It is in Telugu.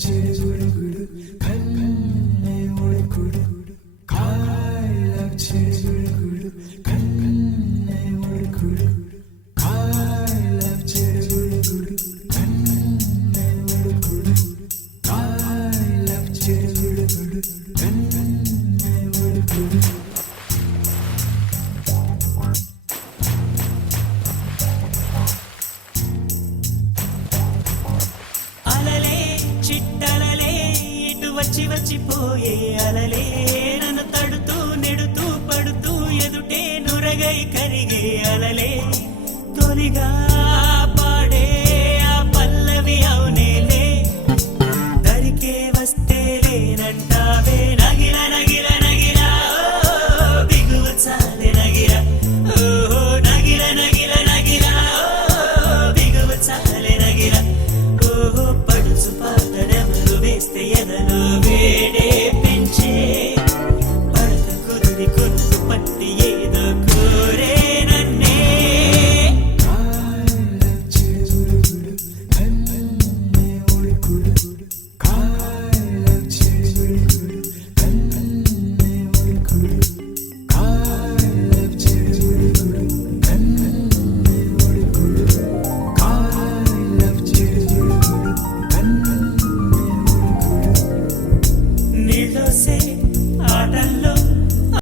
చిరుగుడు కన్నే ఉడుకుడు కాయలకు చిరుగుడు కన్నే ఉడుకుడు కాయలకు చిరుగుడు కన్నే ఉడుకుడు కాయలకు చిరుగుడు కన్నే ఉడుకుడు వచ్చి వచ్చిపోయే అలలే నన్ను తడుతూ నెడుతూ పడుతూ ఎదుటే నురగై కరిగే అలలే తొలిగా